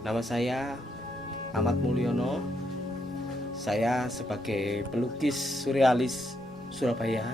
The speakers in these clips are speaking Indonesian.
Nama saya Ahmad Mulyono. Saya sebagai pelukis surrealis Surabaya.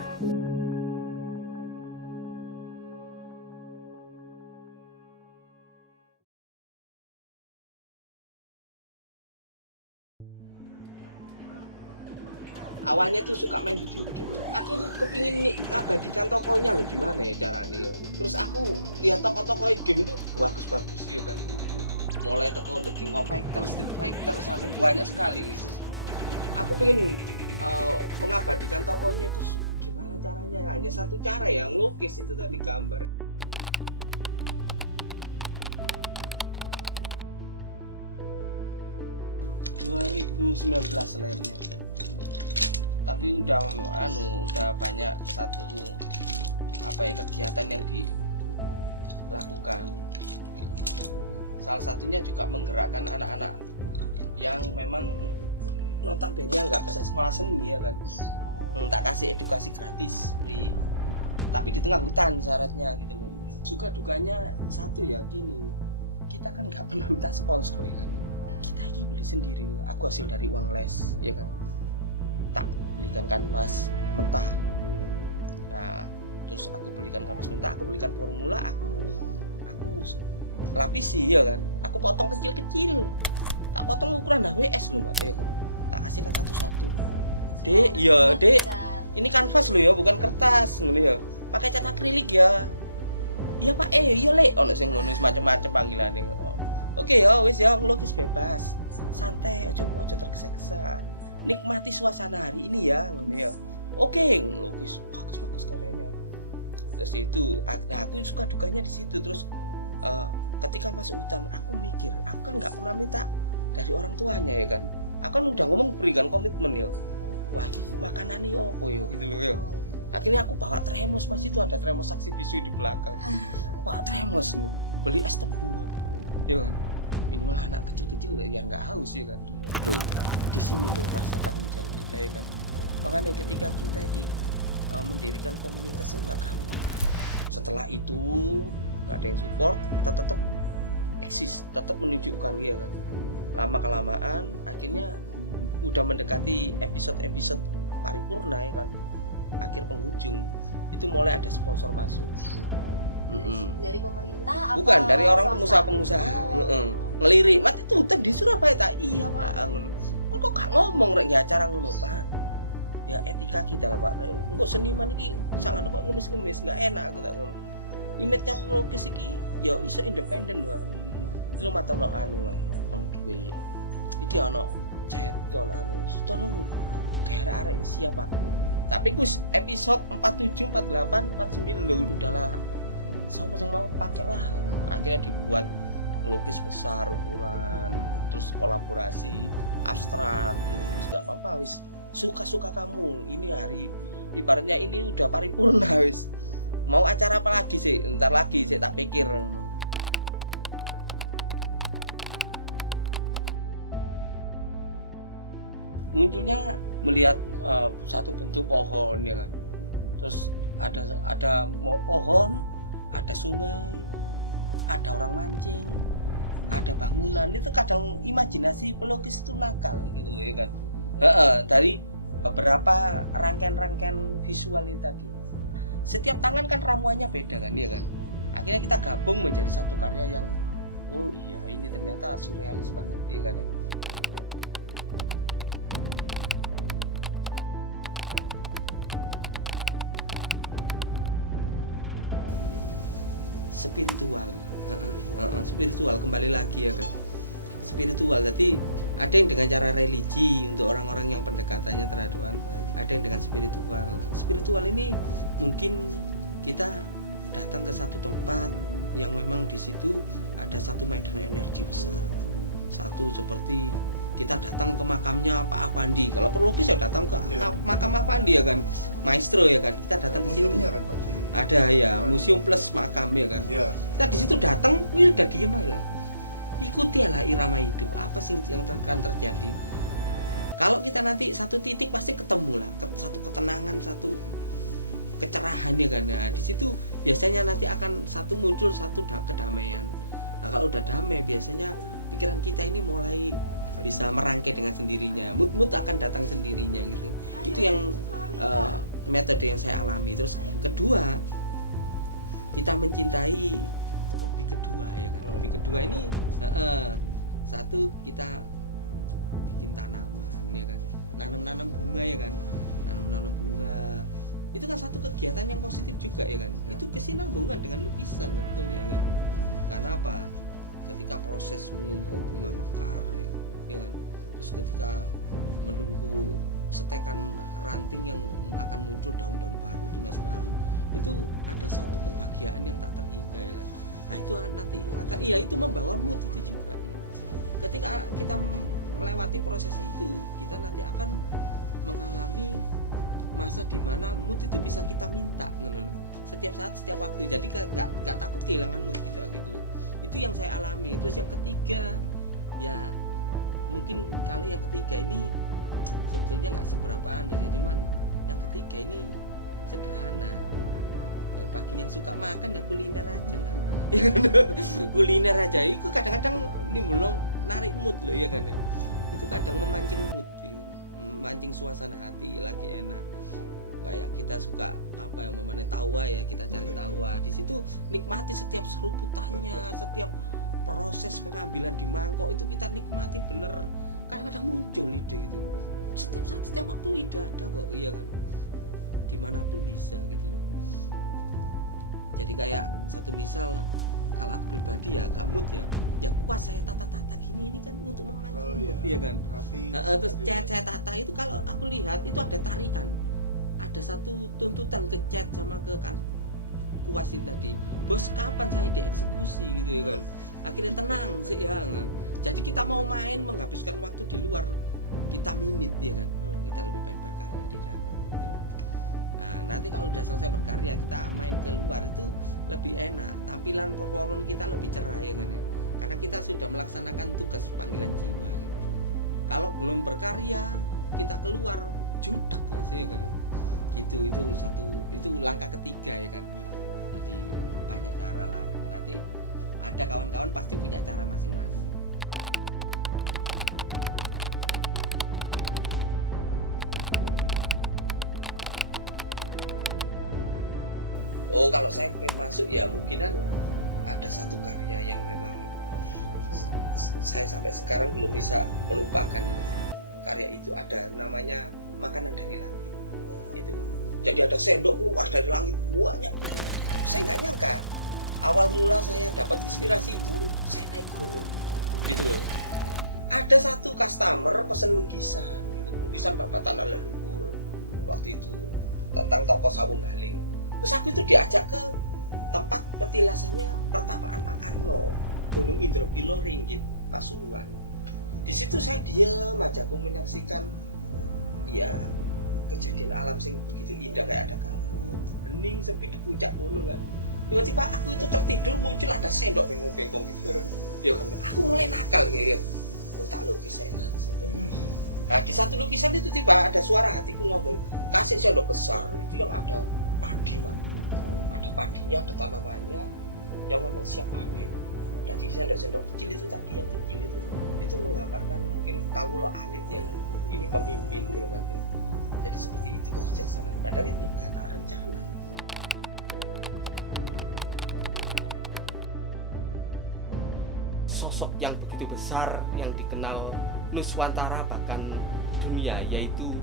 sosok yang begitu besar yang dikenal Nuswantara bahkan dunia, yaitu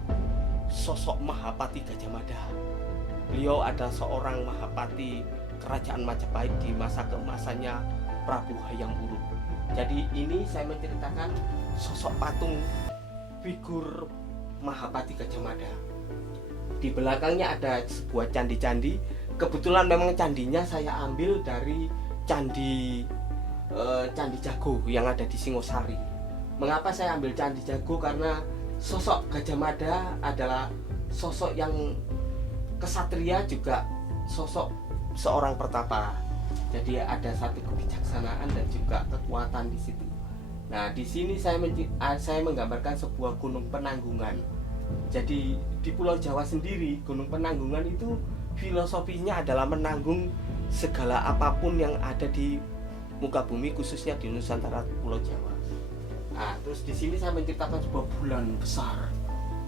sosok Mahapati Gajah Mada. Beliau adalah seorang Mahapati Kerajaan Majapahit di masa keemasannya Prabu Hayam Wuruk. Jadi ini saya menceritakan sosok patung figur Mahapati Gajah Mada. Di belakangnya ada sebuah candi-candi. Kebetulan memang candinya saya ambil dari Candi Jago yang ada di Singosari. Mengapa saya ambil Candi Jago? Karena sosok Gajah Mada adalah sosok yang kesatria, juga sosok seorang pertapa. Jadi ada satu kebijaksanaan dan juga kekuatan di situ. Nah, di sini saya menggambarkan sebuah gunung penanggungan. Jadi di Pulau Jawa sendiri, Gunung Penanggungan itu filosofinya adalah menanggung segala apapun yang ada di muka bumi, khususnya di Nusantara Pulau Jawa. Nah, terus di sini saya menciptakan sebuah bulan besar.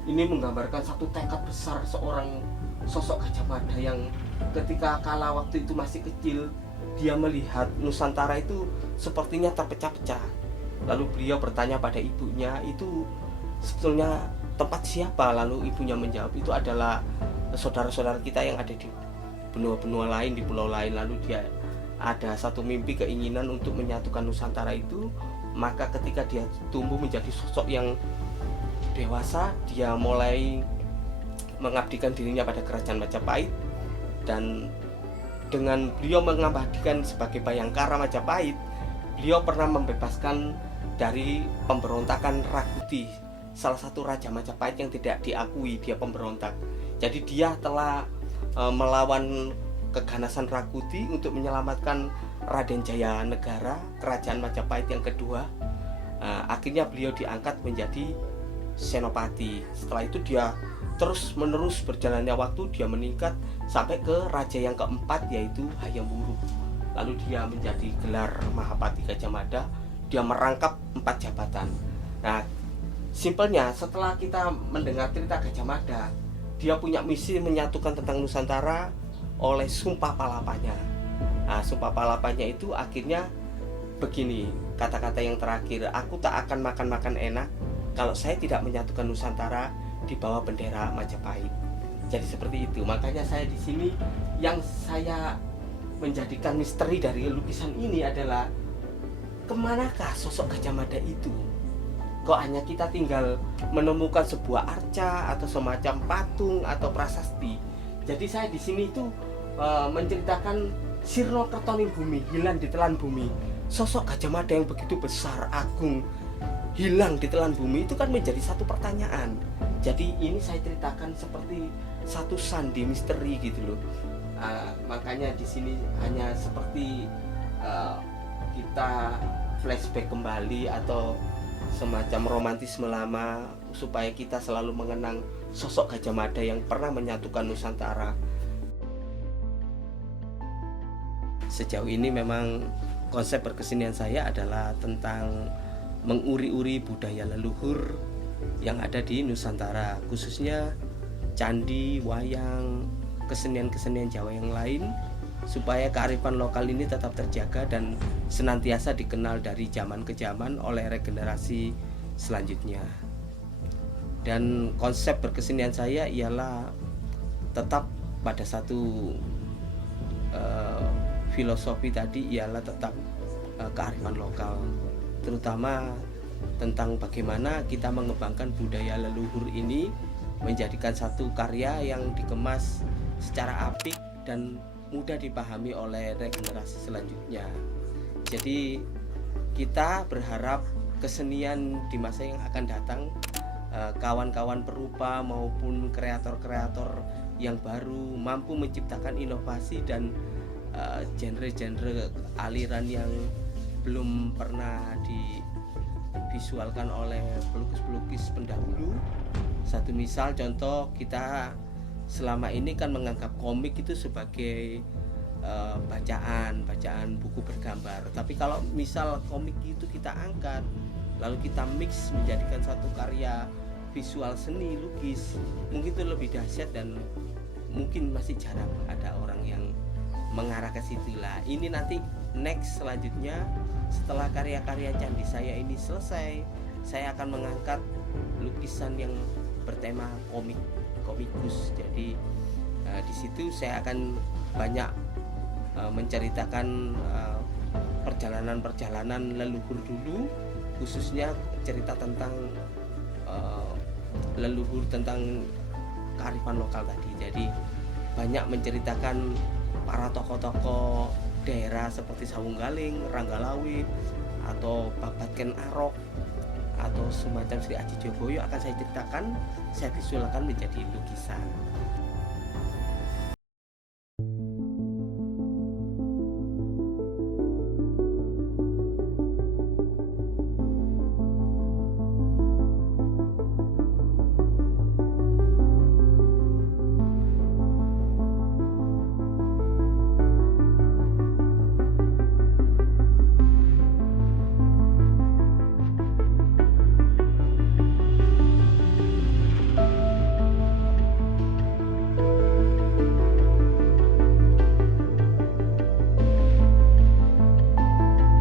Ini menggambarkan satu tekad besar seorang sosok Gajah Mada yang ketika kala waktu itu masih kecil, dia melihat Nusantara itu sepertinya terpecah-pecah. Lalu beliau bertanya pada ibunya, itu sebetulnya tempat siapa? Lalu ibunya menjawab, itu adalah saudara-saudara kita yang ada di benua-benua lain, di pulau lain. Lalu dia ada satu mimpi, keinginan untuk menyatukan Nusantara itu. Maka ketika dia tumbuh menjadi sosok yang dewasa, dia mulai mengabdikan dirinya pada Kerajaan Majapahit. Dan dengan beliau mengabdikan sebagai Bayangkara Majapahit, beliau pernah membebaskan dari pemberontakan Rakuti, salah satu raja Majapahit yang tidak diakui dia pemberontak. Jadi dia telah melawan keganasan Rakuti untuk menyelamatkan Raden Jaya Negara, Kerajaan Majapahit yang kedua. Akhirnya beliau diangkat menjadi Senopati. Setelah itu dia terus menerus berjalannya waktu, dia meningkat sampai ke raja yang keempat, yaitu Hayam Wuruk. Lalu dia menjadi gelar Mahapati Gajah Mada. Dia merangkap 4 jabatan. Nah, simpelnya setelah kita mendengar cerita Gajah Mada, dia punya misi menyatukan tentang Nusantara oleh Sumpah Palapanya. Nah, Sumpah Palapanya itu akhirnya begini, kata-kata yang terakhir, aku tak akan makan-makan enak kalau saya tidak menyatukan Nusantara di bawah bendera Majapahit. Jadi seperti itu. Makanya saya di sini yang saya menjadikan misteri dari lukisan ini adalah kemanakah sosok Gajah Mada itu? Kok hanya kita tinggal menemukan sebuah arca atau semacam patung atau prasasti. Jadi saya di sini itu menceritakan sirna kertoning bumi, hilang di telan bumi. Sosok Gajah Mada yang begitu besar, agung, hilang di telan bumi, itu kan menjadi satu pertanyaan. Jadi ini saya ceritakan seperti satu sandi misteri gitu loh. Makanya di sini hanya seperti kita flashback kembali atau semacam romantisme lama, supaya kita selalu mengenang sosok Gajah Mada yang pernah menyatukan Nusantara. Sejauh ini memang konsep berkesenian saya adalah tentang menguri-uri budaya leluhur yang ada di Nusantara, khususnya candi, wayang, kesenian-kesenian Jawa yang lain, supaya kearifan lokal ini tetap terjaga dan senantiasa dikenal dari zaman ke zaman oleh regenerasi selanjutnya. Dan konsep berkesenian saya ialah tetap pada satu filosofi tadi, ialah tetap kearifan lokal, terutama tentang bagaimana kita mengembangkan budaya leluhur ini menjadikan satu karya yang dikemas secara apik dan mudah dipahami oleh regenerasi selanjutnya. Jadi kita berharap kesenian di masa yang akan datang, kawan-kawan perupa maupun kreator-kreator yang baru mampu menciptakan inovasi dan genre-genre aliran yang belum pernah divisualkan oleh pelukis-pelukis pendahulu. Satu misal contoh, kita selama ini kan menganggap komik itu sebagai bacaan buku bergambar. Tapi kalau misal komik itu kita angkat lalu kita mix menjadikan satu karya visual seni lukis, mungkin itu lebih dahsyat dan mungkin masih jarang ada orang yang mengarah ke situ lah. Ini nanti next selanjutnya Setelah karya-karya candi saya ini selesai, saya akan mengangkat lukisan yang bertema komikus. Jadi di situ saya akan banyak menceritakan perjalanan-perjalanan leluhur dulu, khususnya cerita tentang leluhur, tentang kearifan lokal tadi. Jadi banyak menceritakan para tokoh-tokoh daerah seperti Sawunggaling, Ranggalawe, atau Babatken Arok, atau semacam Sri Aji Jogoyo akan saya ceritakan, saya visualkan menjadi lukisan.